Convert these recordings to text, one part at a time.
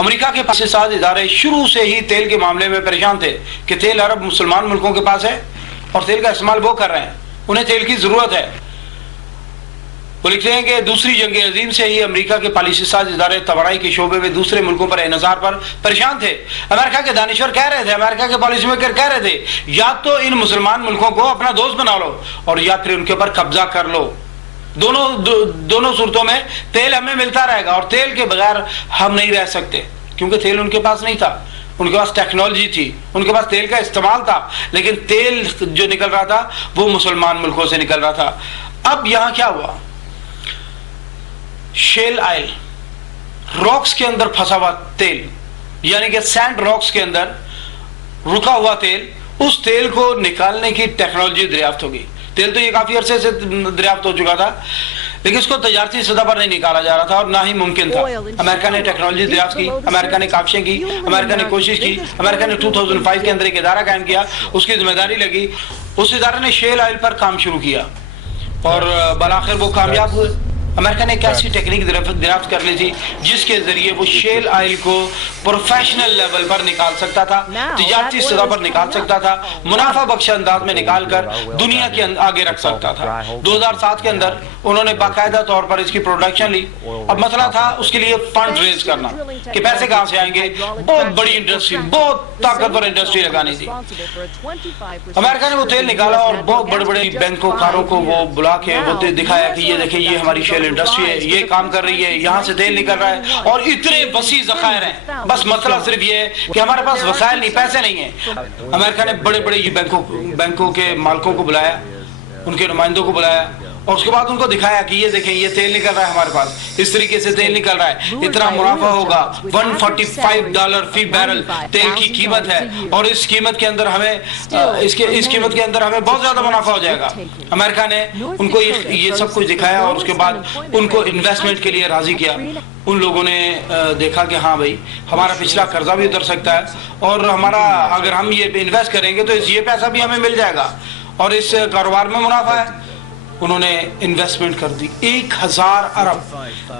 امریکہ کے پاس ساز ادارے شروع سے ہی تیل کے معاملے میں پریشان تھے کہ تیل عرب مسلمان ملکوں کے پاس ہے اور تیل کا استعمال وہ کر رہے ہیں، انہیں تیل کی ضرورت ہے۔ وہ لکھتے ہیں کہ دوسری جنگ عظیم سے ہی امریکہ کے پالیسی ساز ادارے توانائی کے شعبے میں دوسرے ملکوں پر انحصار پر پریشان تھے۔ امریکہ کے دانشور کہہ رہے تھے، امریکہ کے پالیسی میکر کہہ رہے تھے، یا تو ان مسلمان ملکوں کو اپنا دوست بنا لو اور یا پھر ان کے اوپر قبضہ کر لو۔ دونوں صورتوں میں تیل ہمیں ملتا رہے گا اور تیل کے بغیر ہم نہیں رہ سکتے، کیونکہ تیل ان کے پاس نہیں تھا، ان کے پاس ٹیکنالوجی تھی، ان کے پاس تیل کا استعمال تھا، لیکن تیل جو نکل رہا تھا وہ مسلمان ملکوں سے نکل رہا تھا۔ اب یہاں کیا ہوا؟ شیل آئل، راکس کے اندر پھنسا ہوا تیل، یعنی کہ سینڈ راکس کے اندر رکا ہوا تیل، اس تیل کو نکالنے کی ٹیکنالوجی دریافت ہوگی۔ تیل تو یہ کافی عرصے سے دریافت ہو چکا تھا، لیکن اس کو تجارتی سطح پر نہیں نکالا جا رہا تھا اور نہ ہی ممکن تھا۔ امریکہ نے ٹیکنالوجی دریافت کی، امریکہ نے کاوشیں کی، امریکہ نے کوشش کی، امریکہ نے 2005 کے اندر ایک ادارہ قائم کیا، اس کی ذمہ داری لگی، اس ادارے نے شیل آئل پر کام شروع کیا اور بالآخر وہ کامیاب ہوئے۔ امریکہ نے ایک ایسی ٹیکنیک دریافت کر لی تھی جس کے ذریعے وہ شیل آئل کو پروفیشنل لیول پر نکال سکتا تھا، تجارتی سطح پر نکال سکتا تھا، منافع بخش انداز میں نکال کر دنیا کے آگے رکھ سکتا تھا۔ 2007 کے اندر انہوں نے باقاعدہ طور پر اس کی پروڈکشن لی۔ اب مسئلہ تھا اس کے لیے فنڈ ریز کرنا کہ پیسے کہاں سے آئیں گے، بہت بڑی انڈسٹری، بہت طاقتور انڈسٹری لگانی تھی۔ امریکہ نے وہ تیل نکالا اور بہت بڑے بڑے بینکوں کاروں کو وہ بلا کے وہ دکھایا کہ یہ دیکھیں، یہ ہماری شیل انڈسٹری ہے، یہ کام کر رہی ہے، یہاں سے تیل نکل رہا ہے اور اتنے وسیع ذخائر ہیں۔ بس مسئلہ صرف یہ ہے کہ ہمارے پاس وسائل نہیں، پیسے نہیں ہیں۔ امریکہ نے بڑے بڑے یہ بینکوں کے مالکوں کو بلایا، ان کے نمائندوں کو بلایا اور اس کے بعد ان کو دکھایا کہ یہ دیکھیں، یہ تیل نکل رہا ہے ہمارے پاس، اس طریقے سے تیل نکل رہا ہے، اتنا منافع ہوگا، $145 فی بیرل تیل کی قیمت ہے اور اس قیمت کے اندر ہمیں بہت زیادہ منافع ہو جائے گا۔ امریکہ نے ان کو یہ سب کچھ دکھایا اور اس کے بعد ان کو انویسٹمنٹ کے لیے راضی کیا۔ ان لوگوں نے دیکھا کہ ہاں بھائی، ہمارا پچھلا قرضہ بھی اتر سکتا ہے اور ہمارا اگر ہم یہ انویسٹ کریں گے تو یہ پیسہ بھی ہمیں مل جائے گا اور اس کاروبار میں منافع ہے۔ انہوں نے انویسٹمنٹ کر دی 1000 ارب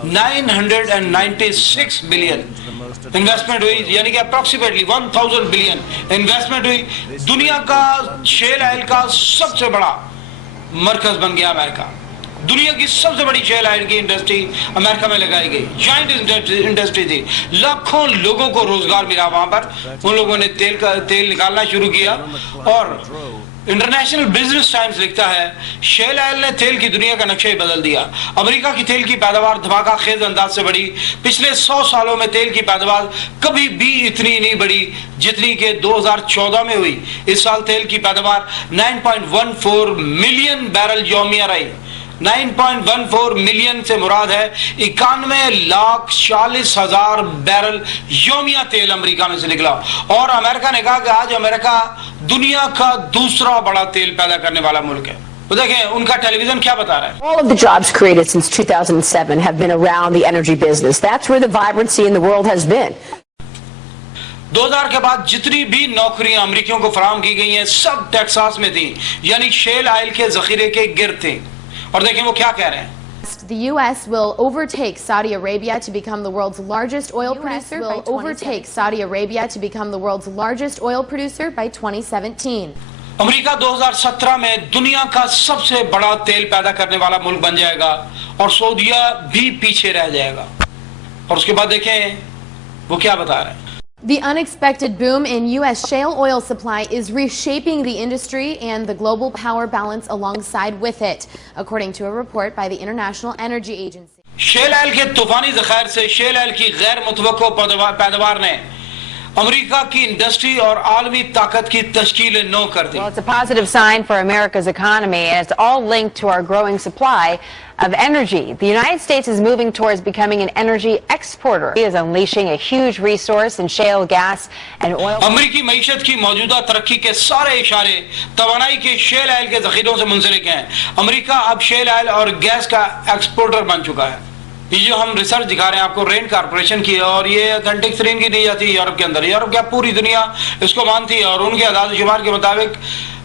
996 بلین انویسٹمنٹ ہوئی، یعنی کہ اپروکسیمیٹلی 1000 بلین انویسٹمنٹ ہوئی۔ دنیا کا شیل آئل کا سب سے بڑا مرکز بن گیا امریکہ۔ دنیا کی سب سے بڑی شیل آئل کی انڈسٹری امریکہ میں لگائی گئی، جوائنٹ انڈسٹری تھی، لاکھوں لوگوں کو روزگار ملا وہاں پر۔ ان لوگوں نے تیل نکالنا شروع کیا اور انٹرنیشنل بزنس ٹائمز لکھتا ہے شیل آئل نے تیل کی دنیا کا نقشہ ہی بدل دیا۔ امریکہ کی تیل کی پیداوار دھماکہ خیز انداز سے بڑھی۔ پچھلے 100 سالوں میں تیل کی پیداوار کبھی بھی اتنی نہیں بڑھی جتنی کہ 2014 میں ہوئی۔ اس سال تیل کی پیداوار 9.14 ملین بیرل یومیہ رہی۔ 9.14 ملین سے مراد ہے 91,40,000 بیرل یومیہ تیل امریکہ میں سے نکلا اور امریکہ نے کہا کہ آج امریکہ دنیا کا دوسرا بڑا تیل پیدا کرنے والا ملک ہے۔ وہ دیکھیں ان کا ٹیلی ویژن کیا بتا رہا ہے۔ All of the jobs created since 2007 have been around the energy business. That's where the vibrancy in the world has been. 2000 کے بعد جتنی بھی نوکریاں امریکیوں کو فراہم کی گئی ہیں سب ٹیکساس میں تھیں، یعنی شیل آئل کے ذخیرے کے گرد تھیں۔ اور دیکھیں وہ کیا کہہ رہے ہیں۔ The U.S. will overtake Saudi Arabia to become the world's largest oil producer. Will overtake Saudi Arabia to become the world's largest oil producer by 2017. امریکہ 2017 میں دنیا کا سب سے بڑا تیل پیدا کرنے والا ملک بن جائے گا اور سعودیہ بھی پیچھے رہ جائے گا۔ اور اس کے بعد دیکھیں وہ کیا بتا رہے ہیں۔ The unexpected boom in U.S. shale oil supply is reshaping the industry and the global power balance alongside with it, according to a report by the International Energy Agency. Shell oil کے طوفانی ذخائر سے shell oil کی غیر متوقع پیداوار نے امریکہ کی انڈسٹری اور عالمی طاقت کی تشکیل نو کر دی۔ Well, it's a positive sign for America's economy, and it's all linked to our growing supply of energy. The United States is moving towards becoming an energy exporter. It is unleashing a huge resource in shale gas and oil. امریکی معیشت کی موجودہ ترقی کے سارے اشارے توانائی کے شیل آئل کے ذخیروں سے منسلک ہیں۔ امریکہ اب شیل آئل اور گیس کا ایکسپورٹر بن چکا ہے۔ یہ جو ہم ریسرچ دکھا رہے ہیں آپ کو رینڈ کارپوریشن کی ہے، اور یہ اتھینٹک ترین کی نہیں جاتی یورپ کے اندر، یورپ کیا پوری دنیا اس کو مانتی ہے، اور ان کے اعداد و شمار کے مطابق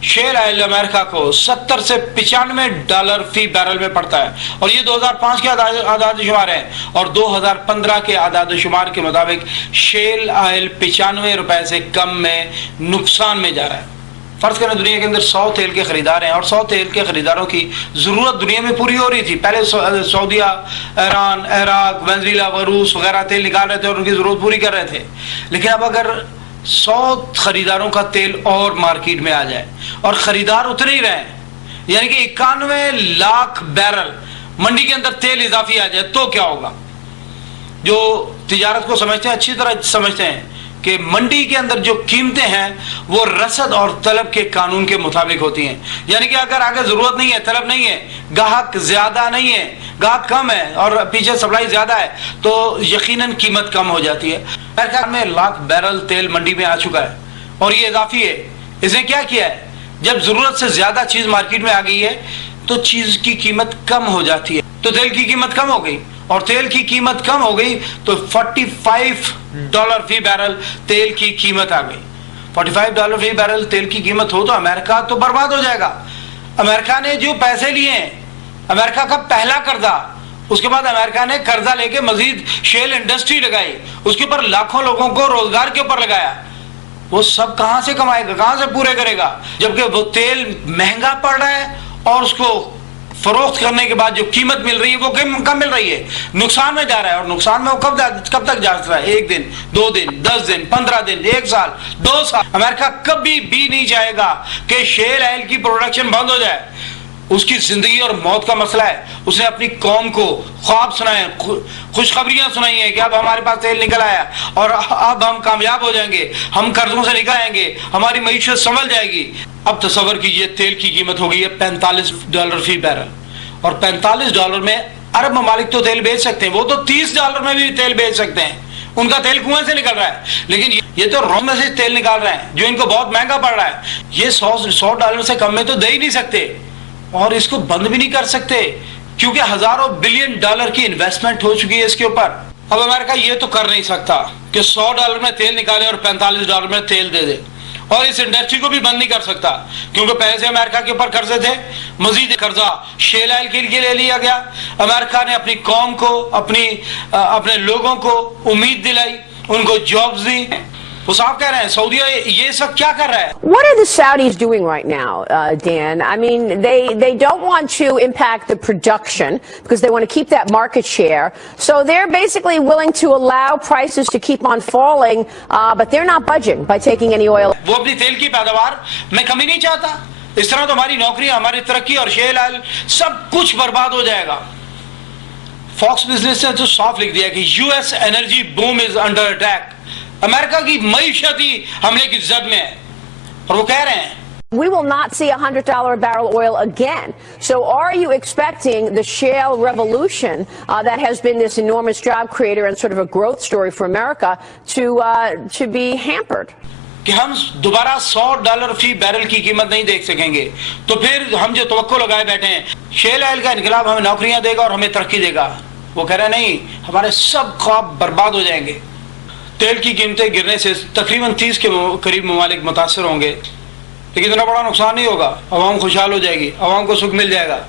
شیل آئل امریکہ کو $70 سے $95 فی بیرل میں پڑتا ہے، اور یہ 2005 کے اعداد و شمار ہیں، اور 2015 کے اعداد و شمار کے مطابق شیل آئل $95 سے کم میں نقصان میں جا رہا ہے۔ فرض کریں دنیا کے اندر 100 تیل کے خریدار ہیں، اور 100 تیل کے خریداروں کی ضرورت دنیا میں پوری ہو رہی تھی۔ پہلے سعودیہ، ایران، عراق، وینزویلا، روس وغیرہ تیل نکال رہے تھے اور ان کی ضرورت پوری کر رہے تھے، لیکن اب اگر 100 خریداروں کا تیل اور مارکیٹ میں آ جائے اور خریدار اتنے ہی رہیں، یعنی کہ 91 لاکھ بیرل منڈی کے اندر تیل اضافی آ جائے، تو کیا ہوگا؟ جو تجارت کو سمجھتے ہیں اچھی طرح سمجھتے ہیں کہ منڈی کے اندر جو قیمتیں ہیں وہ رسد اور طلب کے قانون کے مطابق ہوتی ہیں، یعنی کہ اگر آگے ضرورت نہیں ہے، طلب نہیں ہے، گاہک زیادہ نہیں ہے، گاہک کم ہے اور پیچھے سپلائی زیادہ ہے، تو یقیناً قیمت کم ہو جاتی ہے۔ امریکہ میں لاکھ بیرل تیل منڈی میں آ چکا ہے اور یہ اضافی ہے۔ اس نے کیا کیا ہے؟ جب ضرورت سے زیادہ چیز مارکیٹ میں آ گئی ہے تو چیز کی قیمت کم ہو جاتی ہے، تو تیل کی قیمت کم ہو گئی، اور تیل کی قیمت کم ہو گئی تو $45 فی بیرل تیل کی قیمت آ گئی۔ $45 فی بیرل تیل کی قیمت ہو تو امریکہ تو برباد ہو جائے گا۔ امریکہ نے جو پیسے لیے ہیں، امریکہ کا پہلا قرضہ، اس کے بعد امریکہ نے قرضہ لے کے مزید شیل انڈسٹری لگائی، اس کے اوپر لاکھوں لوگوں کو روزگار کے اوپر لگایا، وہ سب کہاں سے کمائے گا، کہاں سے پورے کرے گا؟ جبکہ وہ تیل مہنگا پڑ رہا ہے اور اس کو فروخت کرنے کے بعد جو قیمت مل رہی ہے وہ کم مل رہی ہے، نقصان میں جا رہا ہے، اور نقصان میں وہ کب تک جا سکتا ہے؟ 1 دن، 2 دن، 10 دن، 15 دن، 1 سال، 2 سال۔ امریکہ کبھی بھی نہیں چاہے گا کہ شیل آئل کی پروڈکشن بند ہو جائے، اس کی زندگی اور موت کا مسئلہ ہے۔ اس نے اپنی قوم کو خواب سنائے، خوشخبریاں سنائی ہیں کہ اب ہمارے پاس تیل نکل آیا اور اب ہم کامیاب ہو جائیں گے، ہم قرضوں سے نکل آئیں گے، ہماری معیشت سنبھل جائے گی۔ اب تصور کیجئے تیل کی قیمت ہو گئی ہے $45 فی بیرل، اور $45 میں عرب ممالک تو تیل بیچ سکتے ہیں، وہ تو $30 میں بھی تیل بیچ سکتے ہیں، ان کا تیل کنویں سے نکل رہا ہے، لیکن یہ تو رو میں سے تیل نکال رہے ہیں جو ان کو بہت مہنگا پڑ رہا ہے۔ یہ $100 سے کم میں تو دے ہی نہیں سکتے، اور اس کو بند بھی نہیں کر سکتے کیونکہ ہزاروں بلین ڈالر کی انویسٹمنٹ ہو چکی ہے اس کے اوپر۔ اب امریکہ یہ تو کر نہیں سکتا کہ $100 میں تیل نکالے اور $45 میں تیل دے دے، اور اس انڈسٹری کو بھی بند نہیں کر سکتا کیونکہ پہلے سے امریکہ کے اوپر قرضے تھے، مزید قرضہ شیل آئل کے لیے لے لیا گیا۔ امریکہ نے اپنی قوم کو، اپنے لوگوں کو امید دلائی، ان کو جابز دی۔ وہ صاحب کہہ رہے ہیں سعودیہ یہ سب کیا کر رہا ہے؟ What are the Saudis doing right now, Dan? I mean, they don't want to impact the production because they want to keep that market share. So they're basically willing to allow prices to keep on falling, but they're not budging by taking any oil. وہ اپنی تیل کی پیداوار میں کمی نہیں چاہتا، اس طرح تو ہماری نوکریاں، ہماری ترقی اور شیل آئل سب کچھ برباد ہو جائے گا۔ فاکس بزنس نے تو صاف لکھ دیا کہ US energy boom is under attack، امریکہ کی معیشت ہی حملے کی زد میں ہے، اور وہ کہہ رہے ہیں We will not see $100 a barrel oil again. So are you expecting the shale revolution that has been this enormous job creator and sort of a growth story for America to be hampered? کہ ہم دوبارہ $100 فی barrel کی قیمت نہیں دیکھ سکیں گے، تو پھر ہم جو توقع لگائے بیٹھے ہیں شیل آئل کا انقلاب ہمیں نوکریاں دے گا اور ہمیں ترقی دے گا، وہ کہہ رہے ہیں نہیں، ہمارے سب خواب برباد ہو جائیں گے۔ تیل کی قیمتیں گرنے سے تقریباً 30 کے قریب ممالک متاثر ہوں گے، لیکن اتنا بڑا نقصان نہیں ہوگا، عوام خوشحال ہو جائے گی، عوام کو سکھ مل جائے گا،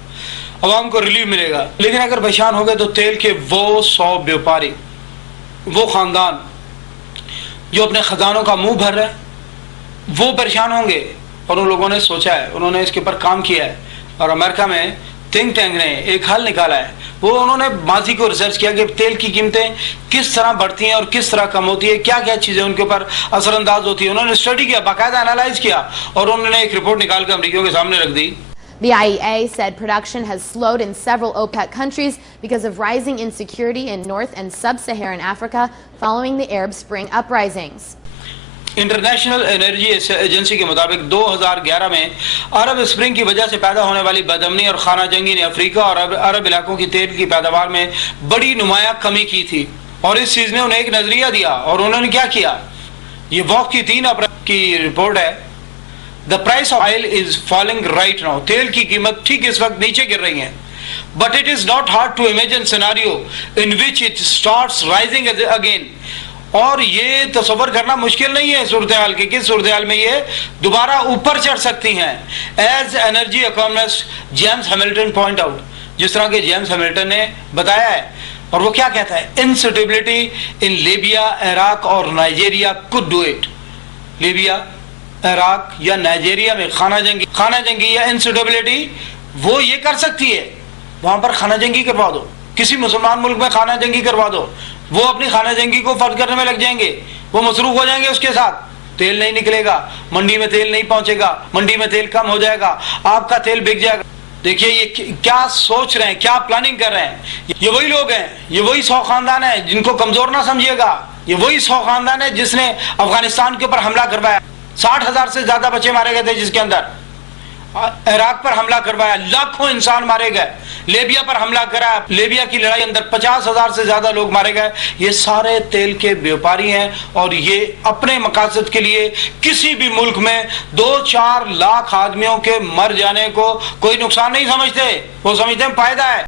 عوام کو ریلیف ملے گا۔ لیکن اگر پریشان ہو گئے تو تیل کے وہ 100 بیوپاری، وہ خاندان جو اپنے خزانوں کا منہ بھر رہے ہیں، وہ پریشان ہوں گے، اور ان لوگوں نے سوچا ہے، انہوں نے اس کے اوپر کام کیا ہے، اور امریکہ میں تھنک ٹینک نے ایک حل نکالا ہے، وہ انہوں نے ماضی کو ریسرچ کیا کہ تیل کی قیمتیں کس طرح بڑھتی ہیں اور کس طرح کم ہوتی ہے، کیا کیا چیزیں ان کے اوپر اثر انداز ہوتی ہیں، انہوں نے اسٹڈی کیا، باقاعدہ انالائز کیا، اور انہوں نے ایک رپورٹ نکال کے امریکیوں کے سامنے رکھ دی۔ The IEA said production has slowed in several OPEC countries because of rising insecurity in North and Sub-Saharan Africa following the Arab Spring uprisings. International energy agency کے مطابق 2011 میں عرب اسپرنگ کی وجہ سے پیدا ہونے والی بدامنی اور خانہ جنگی نے افریقہ اور عرب علاقوں کی تیل کی پیداوار میں بڑی نمایاں کمی کی تھی، اور اس چیز نے انہیں ایک نظریہ دیا، اور انہوں نے کیا کیا؟ یہ وقت کی 3 اپریل کی رپورٹ ہے، The price of oil is falling right now. تیل کی قیمت ٹھیک اس وقت نیچے گر رہی ہیں، but it is not hard to imagine scenario in which it starts rising again. اور یہ تصور کرنا مشکل نہیں ہے صورتحال کی کس صورتحال میں یہ دوبارہ اوپر چڑھ سکتی ہیں. As energy economist James Hamilton point out, جس طرح کہ جیمز ہیملٹن نے بتایا ہے, اور وہ کیا کہتا ہے, انسٹیبلٹی ان لیبیا, عراق اور Nigeria could do it. Libya, Iraq یا نائجیریا میں خانہ جنگی یا انسٹیبلٹی وہ یہ کر سکتی ہے, وہاں پر خانہ جنگی کروا دو, کسی مسلمان ملک میں خانہ جنگی کروا دو, وہ اپنی خانہ جنگی کو فرض کرنے میں لگ جائیں گے, وہ مصروف ہو جائیں گے اس کے ساتھ. تیل نہیں نکلے گا, منڈی میں تیل نہیں پہنچے گا, منڈی میں تیل کم ہو جائے گا, آپ کا تیل بک جائے گا. دیکھیے یہ کیا سوچ رہے ہیں, کیا پلاننگ کر رہے ہیں. یہ وہی لوگ ہیں, یہ وہی 100 خاندان ہیں جن کو کمزور نہ سمجھیے گا. یہ وہی 100 خاندان ہے جس نے افغانستان کے اوپر حملہ کروایا, 60,000 سے زیادہ بچے مارے گئے تھے جس کے اندر. عراق پر حملہ کروایا, لاکھوں انسان مارے گئے. لیبیا پر حملہ کرا, لیبیا کی لڑائی اندر 50,000 سے زیادہ لوگ مارے گئے. یہ سارے تیل کے بیوپاری ہیں, اور یہ اپنے مقاصد کے لیے کسی بھی ملک میں 2-4 لاکھ آدمیوں کے مر جانے کو کوئی نقصان نہیں سمجھتے, وہ سمجھتے ہیں فائدہ ہے.